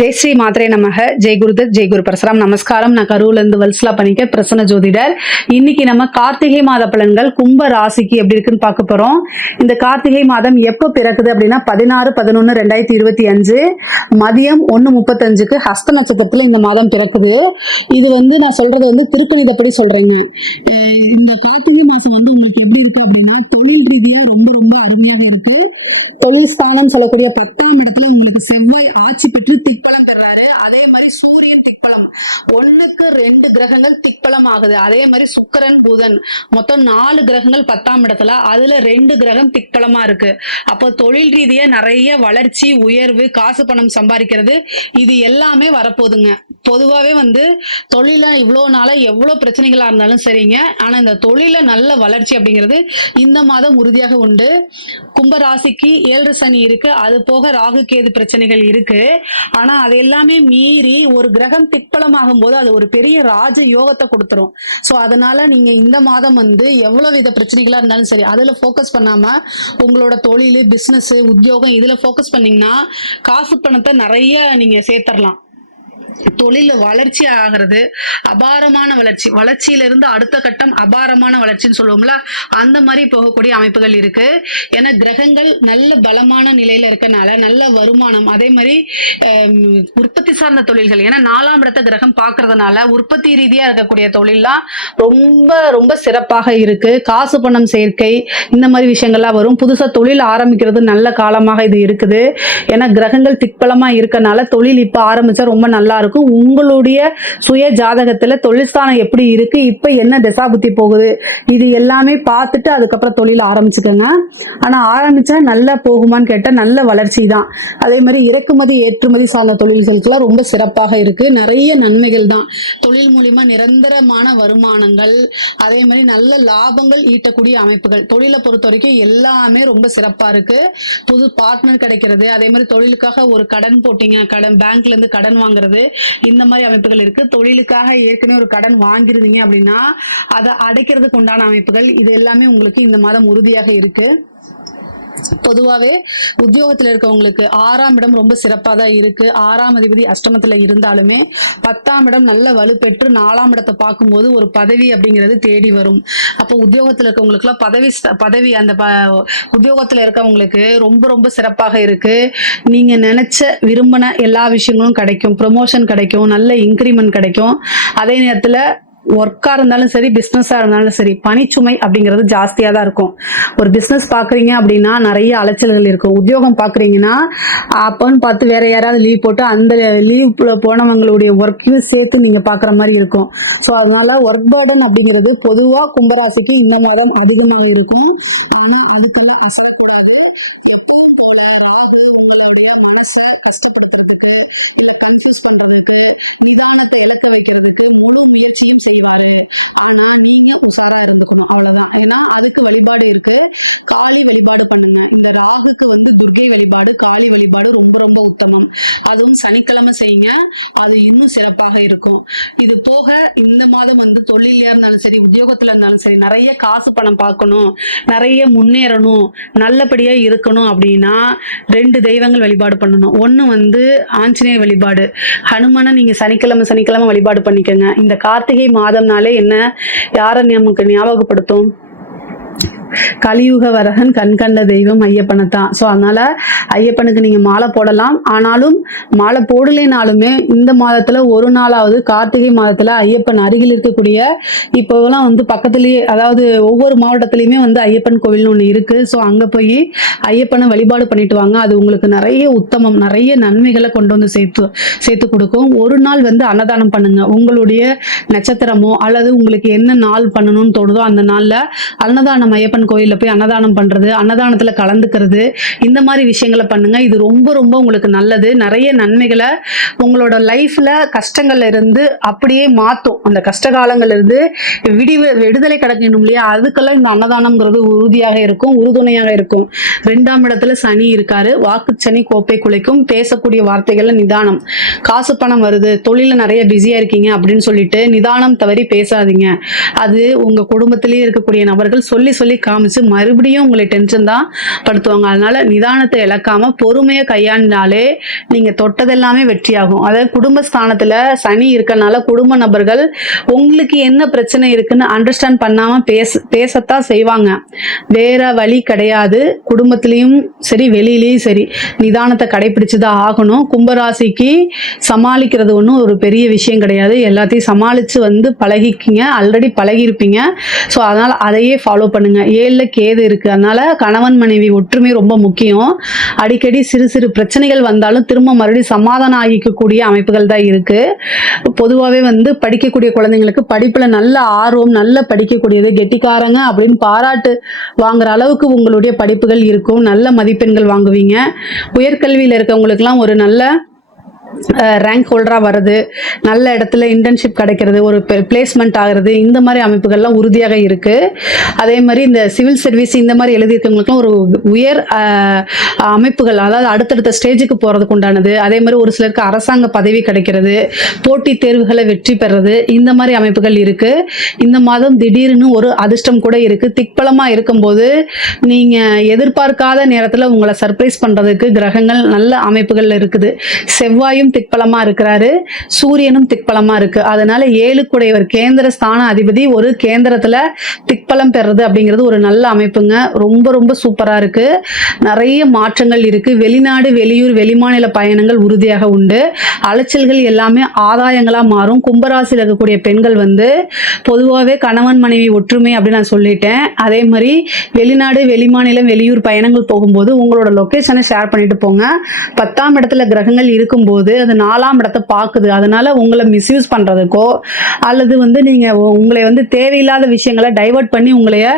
ஜெய் ஸ்ரீ மாத்ரே நமக. ஜெய் குருதத் ஜெய் குரு பரசுராம். நமஸ்காரம். நான் கரூர்ல இருந்து வல்சலா பண்ணிக்க பிரசன்ன ஜோதிடர். இன்னைக்கு நம்ம கார்த்திகை மாத பலன்கள் கும்ப ராசிக்கு எப்படி இருக்குன்னு பார்க்க போறோம். இந்த கார்த்திகை மாதம் எப்போ பிறக்குது அப்படின்னா பதினாறு பதினொன்னு ரெண்டாயிரத்தி இருபத்தி அஞ்சு. மதியம் ஒன்னு முப்பத்தஞ்சுக்கு ஹஸ்த நட்சத்திரத்துல இந்த மாதம் பிறக்குது. இது வந்து நான் சொல்றது வந்து திருக்கணிதப்படி சொல்றேங்க. இந்த கார்த்திகை மாசம் வந்து உங்களுக்கு எப்படி இருக்கு அப்படின்னா தொழில் ரீதியா ரொம்ப ரொம்ப அருமையாக இருக்கு. தொழில் ஸ்தானம் சொல்லக்கூடிய பத்தாம் இடத்துல உங்களுக்கு செவ்வாய் ஆட்சி பெற்று அதே மாதிரி சூரியன் திக்பலம். ஒண்ணுக்கு ரெண்டு கிரகங்கள் திக்பலம் ஆகுது அதே மாதிரி சுக்கிரன் புதன். மொத்தம் நாலு கிரகங்கள் பத்தாம் இடத்துல. அதுல ரெண்டு கிரகம் திக்பலமா இருக்கு. அப்போ தொழில் ரீதியா நிறைய வளர்ச்சி உயர்வு காசு பணம் சம்பாதிக்கிறது இது எல்லாமே வரப்போகுதுங்க. பொதுவாகவே வந்து தொழில இவ்வளோ நாளா எவ்வளோ பிரச்சனைகளா இருந்தாலும் சரிங்க. ஆனா இந்த தொழில நல்ல வளர்ச்சி அப்படிங்கிறது இந்த மாதம் உறுதியாக உண்டு. கும்ப ராசிக்கு ஏழு சனி இருக்கு. அது போக ராகு கேது பிரச்சனைகள் இருக்கு. ஆனா அது எல்லாமே மீறி ஒரு கிரகம் திக்பலமாகும் போது அது ஒரு பெரிய ராஜ யோகத்தை கொடுத்துரும். சோ அதனால நீங்க இந்த மாதம் வந்து எவ்வளவு வித பிரச்சனைகளா இருந்தாலும் சரி அதுல ஃபோக்கஸ் பண்ணாம உங்களோட தொழில் பிசினஸ் உத்தியோகம் இதுல ஃபோக்கஸ் பண்ணீங்கன்னா காசு பணத்தை நிறைய நீங்க சேர்த்தரலாம். தொழில வளர்ச்சி ஆகிறது அபாரமான வளர்ச்சி. வளர்ச்சியில இருந்து அடுத்த கட்டம் அபாரமான வளர்ச்சின்னு சொல்லுவோம்ல அந்த மாதிரி போகக்கூடிய அமைப்புகள் இருக்கு. ஏன்னா கிரகங்கள் நல்ல பலமான நிலையில இருக்கனால நல்ல வருமானம் அதே மாதிரி உற்பத்தி சார்ந்த தொழில்கள். ஏன்னா நாலாம் இடத்த கிரகம் பார்க்கறதுனால உற்பத்தி ரீதியா இருக்கக்கூடிய தொழில்லாம் ரொம்ப ரொம்ப சிறப்பாக இருக்கு. காசு பணம் சேர்க்கை இந்த மாதிரி விஷயங்கள்லாம் வரும். புதுசா தொழில் ஆரம்பிக்கிறது நல்ல காலமாக இது இருக்குது. ஏன்னா கிரகங்கள் திக்பலமா இருக்கனால தொழில் இப்ப ஆரம்பிச்சா ரொம்ப நல்லா இருக்கும் உங்களுடைய சுய ஜாதகத்துல தொழில் எப்படி இருக்கு? இப்ப என்ன திசாபுத்தி போகுது? இது எல்லாமே பார்த்துட்டு அதுக்கப்புறம் தொழில் ஆரம்பிச்சுக்கோங்க. ஆனா ஆரம்பிச்சா நல்லா போகுமான்னு கேட்டா நல்ல வளர்ச்சி தான் அதே மாதிரி இறக்குமதி ஏற்றுமதி சார்ந்த தொழில்களுக்கெல்லாம் ரொம்ப சிறப்பாக இருக்கு. நிறைய நன்மைகள் தான். தொழில் மூலியமா நிரந்தரமான வருமானங்கள் அதே மாதிரி நல்ல லாபங்கள் ஈட்டக்கூடிய அமைப்புகள். தொழிலை பொறுத்த வரைக்கும் எல்லாமே ரொம்ப சிறப்பா இருக்கு. புது பார்ட்னர் கிடைக்கிறது. அதே மாதிரி தொழிலுக்காக ஒரு கடன் போட்டீங்க. கடன் பேங்க்ல இருந்து கடன் வாங்குறது. இந்த மாதிரி அமைப்புகள் இருக்கு. தொழிலுக்காக ஏற்கனவே ஒரு கடன் வாங்கிருந்தீங்க அப்படின்னா அதை அடைக்கிறதுக்கு உண்டான அமைப்புகள் இது எல்லாமே உங்களுக்கு இந்த மாதம் உறுதியாக இருக்கு. பொதுவாகவே உத்தியோகத்தில் இருக்கவங்களுக்கு ஆறாம் இடம் ரொம்ப சிறப்பாக தான் இருக்கு. ஆறாம் அதிபதி அஷ்டமத்தில் இருந்தாலுமே பத்தாம் இடம் நல்ல வலுப்பெற்று நாலாம் இடத்தை பார்க்கும்போது ஒரு பதவி அப்படிங்கிறது தேடி வரும். அப்போ உத்தியோகத்தில் இருக்கவங்களுக்குலாம் பதவி பதவி அந்த ப உத்தியோகத்தில் இருக்கவங்களுக்கு ரொம்ப ரொம்ப சிறப்பாக இருக்கு. நீங்க நினைச்ச விரும்பின எல்லா விஷயங்களும் கிடைக்கும். ப்ரொமோஷன் கிடைக்கும். நல்ல இன்க்ரிமெண்ட் கிடைக்கும். அதே நேரத்தில் ஒர்க்காக இருந்தாலும் சரி பிஸ்னஸாக இருந்தாலும் சரி பணிச்சுமை அப்படிங்கிறது ஜாஸ்தியாக தான் இருக்கும். ஒரு பிஸ்னஸ் பார்க்குறீங்க அப்படின்னா நிறைய அலைச்சல்கள் இருக்கும். உத்தியோகம் பார்க்குறீங்கன்னா அப்போன்னு பார்த்து வேற யாராவது லீவ் போட்டு அந்த லீவ்ல போனவங்களுடைய ஒர்க்கையும் சேர்த்து நீங்கள் பார்க்குற மாதிரி இருக்கும். ஸோ அதனால ஒர்க் பேர்டன் அப்படிங்கிறது பொதுவாக கும்பராசிக்கு இந்த மாதம் அதிகமாக இருக்கும். ஆனால் அதுக்கெல்லாம் கஷ்டப்படாது. எப்பவும் போல யாரும் உங்களுடைய மனசை கஷ்டப்படுத்துறதுக்கு இல்லை கன்ஃபியூஸ் பண்றதுக்கு முழு செய்வாரு ஆனா நீங்க உஷாரா இருந்துக்கணும். அவ்வளவுதான். ஏன்னா அதுக்கு வழிபாடு இருக்கு. காளி வழிபாடு பண்ணுங்க. இந்த ராகுக்கு வந்து துர்க்கை வழிபாடு காளி வழிபாடு ரொம்ப ரொம்ப உத்தமம். அதுவும் சனிக்கிழமை செய்யுங்க. அது இன்னும் சிறப்பாக இருக்கும். இது போக இந்த மாதம் வந்து தொழிலையா இருந்தாலும் சரி உத்தியோகத்துல இருந்தாலும் சரி நிறைய காசு பணம் பார்க்கணும். நிறைய முன்னேறணும். நல்லபடியா இருக்கணும் அப்படின்னா ரெண்டு தெய்வங்கள் வழிபாடு பண்ணணும். ஒண்ணு வந்து ஆஞ்சநேயர் வழிபாடு. ஹனுமனை நீங்க சனிக்கிழமை சனிக்கிழமை வழிபாடு பண்ணிக்கோங்க. இந்த கார்த்திகை மாதம்னாலே என்ன? யாரை நமக்கு ஞாபகப்படுத்தும் கலியுக வரகன் கண்கண்ட தெய்வம் ஐயப்பனை தான். ஸோ அதனால ஐயப்பனுக்கு நீங்கள் மாலை போடலாம். ஆனாலும் மாலை போடலைனாலுமே இந்த மாதத்துல ஒரு நாளாவது கார்த்திகை மாதத்துல ஐயப்பன் அருகில் இருக்கக்கூடிய இப்போலாம் வந்து பக்கத்துலேயே அதாவது ஒவ்வொரு மாவட்டத்துலேயுமே வந்து ஐயப்பன் கோவில்னு ஒன்று இருக்கு. ஸோ அங்க போய் ஐயப்பனை வழிபாடு பண்ணிட்டு வாங்க. அது உங்களுக்கு நிறைய உத்தமம் நிறைய நன்மைகளை கொண்டு வந்து சேர்த்து சேர்த்து கொடுக்கும். ஒரு நாள் வந்து அன்னதானம் பண்ணுங்க. உங்களுடைய நட்சத்திரமோ அல்லது உங்களுக்கு என்ன நாள் பண்ணணும்னு தோணுதோ அந்த நாள்ல அன்னதானம் ஐயப்பன் கோயிலில் போய் அன்னதானம் பண்றது அன்னதானத்துல கலந்துக்கிறது இந்த மாதிரி விஷயங்களை பண்ணுங்க. இது ரொம்ப ரொம்ப உங்களுக்கு நல்லது. நிறைய நன்மைகளை உங்களோட லைஃப்ல கஷ்டங்கள்ல இருந்து அப்படியே மாத்தும். அந்த கஷ்ட காலங்கள்ல இருந்து விடுதலை கிடைக்கணும் இல்லையா? அதுக்கெல்லாம் இந்த அன்னதானம்ங்கிறது உறுதியாக இருக்கும் உறுதுணையாக இருக்கும். ரெண்டாம் இடத்துல சனி இருக்காரு. வாக்கு சனி கோப்பை குலைக்கும். பேசக்கூடிய வார்த்தைகள்ல நிதானம். காசு பணம் வருது. தொழில நிறைய பிஸியா இருக்கீங்க அப்படின்னு சொல்லிட்டு நிதானம் தவறி பேசாதீங்க. அது உங்க குடும்பத்திலேயே இருக்கக்கூடிய நபர்கள் சொல்லி சொல்லி காமிச்சு மறுபடியும் உங்களை டென்ஷன் தான் படுத்துவாங்க. அதனால நிதானத்தை இழக்காம பொறுமையை கையாண்டாலே நீங்க தொட்டதெல்லாமே வெற்றியாகும். அதாவது குடும்பஸ்தானத்துல சனி இருக்கனால குடும்ப நபர்கள் உங்களுக்கு என்ன பிரச்சனை இருக்குன்னு அண்டர்ஸ்டாண்ட் பண்ணாம பேச பேசத்தான் செய்வாங்க. வேற வழி கிடையாது. குடும்பத்திலையும் சரி வெளியிலயும் சரி நிதானத்தை கடைபிடிச்சுதான் ஆகணும். கும்பராசிக்கு சமாளிக்கிறது ஒன்றும் ஒரு பெரிய விஷயம் கிடையாது. எல்லாத்தையும் சமாளித்து வந்து பழகிக்கிங்க. ஆல்ரெடி பழகிருப்பீங்க ஸோ அதனால் அதையே ஃபாலோ பண்ணுங்க. ஏழில் கேது இருக்குது அதனால் கணவன் மனைவி ஒற்றுமை ரொம்ப முக்கியம். அடிக்கடி சிறு சிறு பிரச்சனைகள் வந்தாலும் திரும்ப மறுபடியும் சமாதானம் ஆகிக்கக்கூடிய அமைப்புகள் தான் இருக்குது பொதுவாகவே வந்து படிக்கக்கூடிய குழந்தைங்களுக்கு படிப்பில் நல்ல ஆர்வம் நல்ல படிக்கக்கூடியது கெட்டிக்காரங்க அப்படின்னு பாராட்டு வாங்குற அளவுக்கு உங்களுடைய படிப்புகள் இருக்கும். நல்ல மதிப்பெண்கள் வாங்குவீங்க. உயர்கல்வியில் இருக்கவங்களுக்குலாம் ஒரு நல்ல ரேங்க் ஹோல்டராக வர்றது நல்ல இடத்துல இன்டர்ன்ஷிப் கிடைக்கிறது ஒரு பிளேஸ்மெண்ட் ஆகிறது இந்த மாதிரி அமைப்புகள்லாம் உறுதியாக இருக்குது அதே மாதிரி இந்த சிவில் சர்வீஸ் இந்த மாதிரி எழுதியிருக்கவங்களுக்குலாம் ஒரு உயர் அமைப்புகள் அதாவது அடுத்தடுத்த ஸ்டேஜுக்கு போகிறதுக்கு உண்டானது. அதே மாதிரி ஒரு சிலருக்கு அரசாங்க பதவி கிடைக்கிறது போட்டித் தேர்வுகளை வெற்றி பெறுறது இந்த மாதிரி அமைப்புகள் இருக்குது இந்த மாதம் திடீர்னு ஒரு அதிர்ஷ்டம் கூட இருக்குது திக்பலமாக இருக்கும்போது நீங்கள் எதிர்பார்க்காத நேரத்தில் உங்களை சர்ப்ரைஸ் பண்ணுறதுக்கு கிரகங்கள் நல்ல அமைப்புகள் இருக்குது. செவ்வாயும் திக்பலமா இருக்கிறாரு. சூரியனும் திக்பலமா இருக்கு. அதனால ஏழுக்குடையவர் கேந்திர ஸ்தான அதிபதி ஒரு கேந்திரத்துல திக்பலம் பெறது அப்படிங்கிறது ஒரு நல்ல அமைப்புங்க. ரொம்ப ரொம்ப சூப்பரா இருக்கு. நிறைய மாற்றங்கள் இருக்கு. வெளிநாடு வெளியூர் வெளிமாநில பயணங்கள் உறுதியாக உண்டு. அலைச்சல்கள் எல்லாமே ஆதாயங்களா மாறும். கும்பராசியில் இருக்கக்கூடிய பெண்கள் வந்து பொதுவாகவே கணவன் மனைவி ஒற்றுமை அப்படின்னு நான் சொல்லிட்டேன். அதே மாதிரி வெளிநாடு வெளிமாநிலம் வெளியூர் பயணங்கள் போகும்போது உங்களோட லொக்கேஷனை ஷேர் பண்ணிட்டு போங்க. பத்தாம் இடத்துல கிரகங்கள் இருக்கும்போது அது நாலாம் இடத்தை பார்க்குது. அதனால உங்களை மிஸ்யூஸ் பண்றதுக்கோ அல்லது வந்து நீங்க உங்களை வந்து தேவையில்லாத விஷயங்களை டைவர்ட் பண்ணி உங்களைய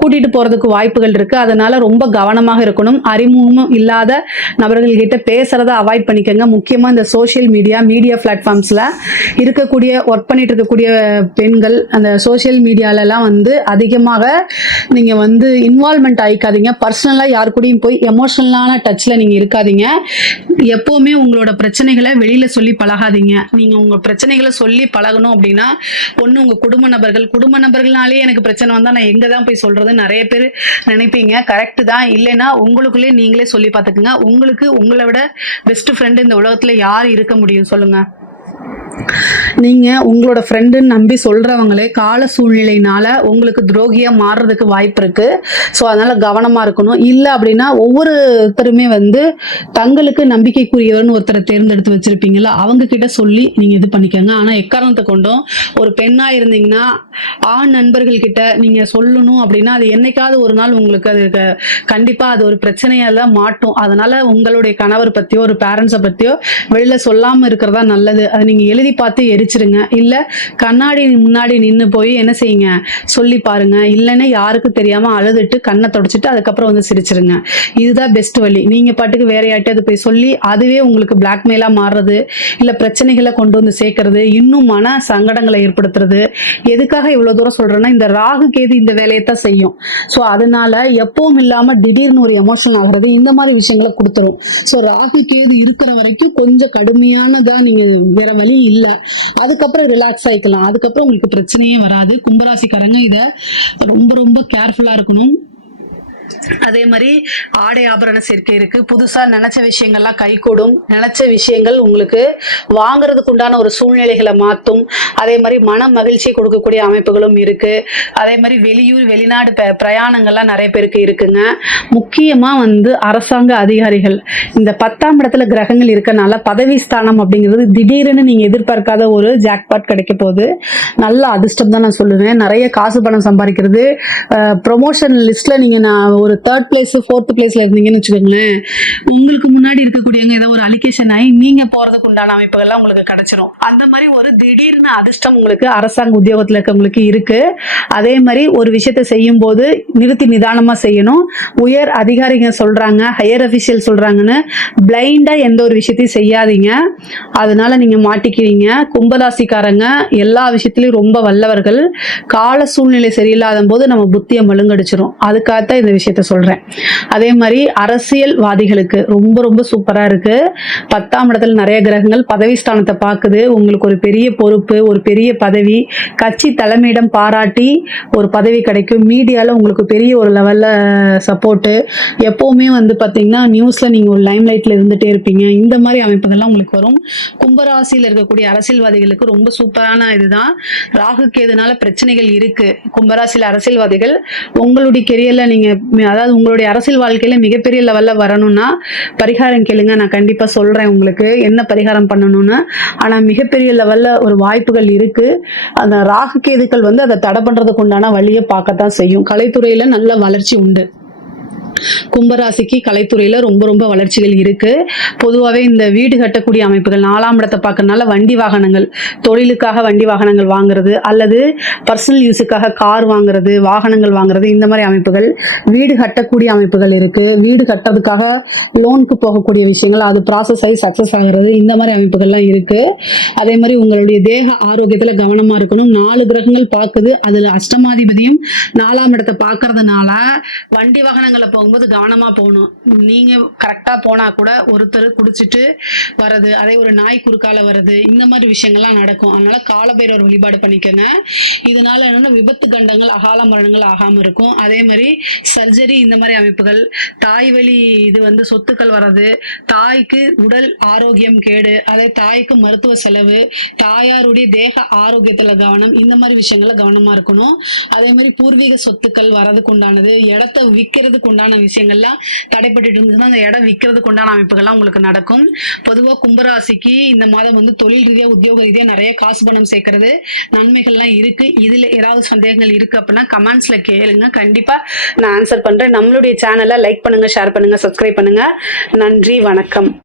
கூட்டிட்டு போறதுக்கு வாய்ப்புகள் இருக்கு. அதனால ரொம்ப கவனமாக இருக்கணும். அறிமுகமும் இல்லாத நபர்கள் கிட்ட அவாய்ட் பண்ணிக்கோங்க. முக்கியமா இந்த சோஷியல் மீடியா மீடியா பிளாட்ஃபார்ம்ஸில் இருக்கக்கூடிய ஒர்க் பண்ணிட்டு இருக்கக்கூடிய பெண்கள் அந்த சோஷியல் மீடியாலலாம் வந்து அதிகமாக நீங்க வந்து இன்வால்மெண்ட் ஆகிக்காதீங்க பர்சனலா யாரு கூடயும் போய் எமோஷனலான டச்ல நீங்க இருக்காதீங்க. எப்போவுமே உங்களோட பிரச்சனைகள் வெளியில சொல்லி பழகாதீங்க. நீங்க உங்க பிரச்சனைகளை சொல்லி பழகணும் அப்படின்னா ஒண்ணு உங்க குடும்ப நபர்கள். குடும்ப நபர்கள்னாலே எனக்கு பிரச்சனை வந்தா நான் எங்க தான் போய் சொல்றதுன்னு நிறைய பேர் நினைப்பீங்க. கரெக்ட் தான். இல்லைன்னா உங்களுக்குள்ளே நீங்களே சொல்லி பார்த்துக்குங்க. உங்களுக்கு உங்களை விட பெஸ்ட் ஃப்ரெண்டு இந்த உலகத்துல யார் இருக்க முடியும் சொல்லுங்க. நீங்கள் உங்களோட ஃப்ரெண்டுன்னு நம்பி சொல்றவங்களே கால சூழ்நிலையினால உங்களுக்கு துரோகியா மாறுறதுக்கு வாய்ப்பு இருக்குது ஸோ அதனால கவனமாக இருக்கணும். இல்லை அப்படின்னா ஒவ்வொருத்தருமே வந்து தங்களுக்கு நம்பிக்கைக்குரியவர்னு ஒருத்தரை தேர்ந்தெடுத்து வச்சுருப்பீங்களா அவங்க கிட்ட சொல்லி நீங்கள் இது பண்ணிக்கோங்க. ஆனால் எக்காரணத்தை கொண்டும் ஒரு பெண்ணாக இருந்தீங்கன்னா ஆண் நண்பர்கள் கிட்ட சொல்லணும் அப்படின்னா அது என்னைக்காவது ஒரு நாள் உங்களுக்கு அது கண்டிப்பாக அது ஒரு பிரச்சனையால் தான் மாட்டும். அதனால் உங்களுடைய கணவர் பற்றியோ ஒரு பேரண்ட்ஸை பற்றியோ வெளியில் சொல்லாமல் இருக்கிறதா நல்லது. அதை நீங்கள் எழுதி பார்த்து எரிச்சிருங்க. இல்ல கண்ணாடி முன்னாடி நின்று போய் என்ன செய்யுங்க? சொல்லி பாருங்க. இல்லைன்னா யாருக்கு தெரியாம அழுதுட்டு கண்ணை தொடச்சிட்டு அதுக்கப்புறம் வந்து சிரிச்சிருங்க. இதுதான் பெஸ்ட் வழி. நீங்க பாட்டுக்கு வேற யார்ட்டையாவது போய் சொல்லி அதுவே உங்களுக்கு பிளாக்மெயிலா மாறுறது இல்ல பிரச்சனைகளை கொண்டு வந்து சேர்க்கறது இன்னும் மன சங்கடங்களை ஏற்படுத்துறது. எதுக்காக இவ்வளவு தூரம் சொல்றேன்னா இந்த ராகு கேது இந்த வேலையை தான் செய்யும். ஸோ அதனால எப்பவும் இல்லாம திடீர்னு ஒரு எமோஷன் ஆகுறது இந்த மாதிரி விஷயங்களை கொடுத்துரும். ஸோ ராகு கேது இருக்கிற வரைக்கும் கொஞ்சம் கடுமையானதா நீங்க வேற வழி இல்லை. அதுக்கப்புறம் ரிலாக்ஸ் ஆகிக்கலாம் அதுக்கப்புறம் உங்களுக்கு பிரச்சனையே வராது. கும்பராசிக்காரங்க இதை ரொம்ப ரொம்ப கேர்ஃபுல்லாக இருக்கணும். அதே மாதிரி ஆடை ஆபரண சேர்க்கை இருக்கு. புதுசா நினைச்ச விஷயங்கள்லாம் கைகூடும். நினைச்ச விஷயங்கள் உங்களுக்கு வாங்குறதுக்கு உண்டான ஒரு சூழ்நிலைகளை மாற்றும் அதே மாதிரி மன மகிழ்ச்சி கொடுக்கக்கூடிய அமைப்புகளும் இருக்கு. அதே மாதிரி வெளியூர் வெளிநாடு ப- பிரயாணங்கள்லாம் நிறைய பேருக்கு இருக்குங்க. முக்கியமா வந்து அரசாங்க அதிகாரிகள். இந்த பத்தாம் இடத்துல கிரகங்கள் இருக்கனால பதவி ஸ்தானம் அப்படிங்கிறது திடீர்னு நீங்க எதிர்பார்க்காத ஒரு ஜாக்பாட் கிடைக்க போகுது. நல்ல அதிர்ஷ்டம் தான் நான் சொல்லுவேன். நிறைய காசு பணம் சம்பாதிக்கிறது. ப்ரொமோஷன் லிஸ்ட்ல நீங்க நான் ஒரு தேர்ட் பிளேஸ் ஃபோர்த் பிளேஸ்ல இருந்தீங்கன்னு வச்சுக்கோங்களேன் உங்களுக்கு முன்னாடி இருக்கக்கூடியவங்க ஏதோ ஒரு அலிகேஷன் ஆகி நீங்க போறதுக்கு உண்டான அமைப்புகள்லாம் உங்களுக்கு கிடைச்சிரும். அந்த மாதிரி ஒரு திடீர்னு அதிர்ஷ்டம் உங்களுக்கு அரசாங்க உத்தியோகத்துல இருக்கவங்களுக்கு இருக்கு. அதே மாதிரி ஒரு விஷயத்த செய்யும் போது நிறுத்தி நிதானமா செய்யணும். உயர் அதிகாரிங்க சொல்றாங்க ஹையர் அபிஷியல் சொல்றாங்கன்னு பிளைண்டா எந்த ஒரு விஷயத்தையும் செய்யாதீங்க. அதனால நீங்க மாட்டிக்குவீங்க கும்பராசிக்காரங்க எல்லா விஷயத்திலயும் ரொம்ப வல்லவர்கள். கால சூழ்நிலை சரியில்லாத போது நம்ம புத்தியை மழுங்கடிச்சிரும். அதுக்காகத்தான் இந்த விஷயத்த சொல்றேன். அதே மாதிரி அரசியல்வாதிகளுக்கு ரொம்ப ரொம்ப ரொம்ப சூப்பரா இருக்கு. பத்தாம் இடத்துல நிறைய கிரகங்கள் பதவி ஸ்தானத்தை பார்க்குது. உங்களுக்கு ஒரு பெரிய பொறுப்பு ஒரு பெரிய பதவி. கட்சி தலைமையிடம் பாராட்டி ஒரு பதவி கிடைக்கும். மீடியாவில் உங்களுக்கு பெரிய ஒரு லெவலில் சப்போர்ட்டு எப்போவுமே வந்து பாத்தீங்கன்னா நியூஸில் நீங்கள் ஒரு லைம் லைட்டில் இருந்துகிட்டே இருப்பீங்க. இந்த மாதிரி அமைப்புகள்லாம் உங்களுக்கு வரும். கும்பராசியில் இருக்கக்கூடிய அரசியல்வாதிகளுக்கு ரொம்ப சூப்பரான இதுதான். ராகுக்கு எதுனால பிரச்சனைகள் இருக்கு. கும்பராசியில் அரசியல்வாதிகள் உங்களுடைய கெரியரில் நீங்கள் அதாவது உங்களுடைய அரசியல் வாழ்க்கையில் மிகப்பெரிய லெவலில் வரணும்னா பரிகாரம் கேளுங்க நான் கண்டிப்பாக சொல்கிறேன் உங்களுக்கு என்ன பரிகாரம் பண்ணணும்னு. ஆனால் மிகப்பெரிய லெவலில் ஒரு வாய்ப்புகள் இருக்கு. அந்த ராகு கேதுக்கள் வந்து அதை தடை பண்ணுறதுக்கு உண்டான வழியை பார்க்கத்தான் செய்யும். கலைத்துறையில் நல்ல வளர்ச்சி உண்டு. கும்பராசிக்கு கலைத்துறையில ரொம்ப ரொம்ப வளர்ச்சிகள் இருக்கு. பொதுவாகவே இந்த வீடு கட்டக்கூடிய அமைப்புகள் நாலாம் இடத்தை பார்க்கறனால வண்டி வாகனங்கள் தொழிலுக்காக வண்டி வாகனங்கள் வாங்குறது அல்லது பர்சனல் யூஸுக்காக கார் வாங்குறது வாகனங்கள் வாங்குறது இந்த மாதிரி அமைப்புகள் வீடு கட்டக்கூடிய அமைப்புகள் இருக்கு. வீடு கட்டுறதுக்காக லோனுக்கு போகக்கூடிய விஷயங்கள் அது ப்ராசஸ் ஆகி சக்ஸஸ் ஆகிறது இந்த மாதிரி அமைப்புகள்லாம் இருக்கு. அதே மாதிரி உங்களுடைய தேக ஆரோக்கியத்தில் கவனமா இருக்கணும். நாலு கிரகங்கள் பார்க்குது. அதில் அஷ்டமாதிபதியும் நாலாம் இடத்தை பார்க்கறதுனால வண்டி வாகனங்களை போகும்போது கவனமா போகணும். நீங்க கரெக்டா போனா கூட ஒருத்தர் குடிச்சிட்டு வர்றது அதே ஒரு நாய் குறுக்கால வர்றது இந்த மாதிரி விஷயங்கள்லாம் நடக்கும். அதனால காலபைரவர் வழிபாடு பண்ணிக்கோங்க. இதனால என்னன்னா விபத்து கண்டங்கள் அகால மரணங்கள் ஆகாம இருக்கும். அதே மாதிரி சர்ஜரி இந்த மாதிரி அமைப்புகள் தாய் வழி இது வந்து சொத்துக்கள் வர்றது தாய்க்கு உடல் ஆரோக்கியம் கேடு அதே தாய்க்கு மருத்துவ செலவு தாயாருடைய தேக ஆரோக்கியத்துல கவனம் இந்த மாதிரி விஷயங்கள்ல கவனமா இருக்கணும். அதே மாதிரி பூர்வீக சொத்துக்கள் வரதுக்கு உண்டானது இடத்த விற்கிறதுக்கு உண்டான விஷயங்கள்லாம் தடைப்பட்டுட்டு இருந்துச்சுன்னா அந்த இடம் விற்கிறதுக்கு உண்டான அமைப்புகள்லாம் உங்களுக்கு நடக்கும். பொதுவாக கும்பராசிக்கு இந்த மாதம் வந்து தொழில் ரீதியா உத்தியோக ரீதியா நிறைய காசு பணம் சேர்க்கறது நன்மைகள்லாம் இருக்கு. இதுல ஏதாவது சந்தேகங்கள் இருக்கு அப்படின்னா கமெண்ட்ஸ்ல கேளுங்க. கண்டிப்பா நான் ஆன்சர் பண்றேன். நம்மளுடைய சேனலை லைக் பண்ணுங்க ஷேர் பண்ணுங்க சப்ஸ்கிரைப் பண்ணுங்க. நன்றி வணக்கம்.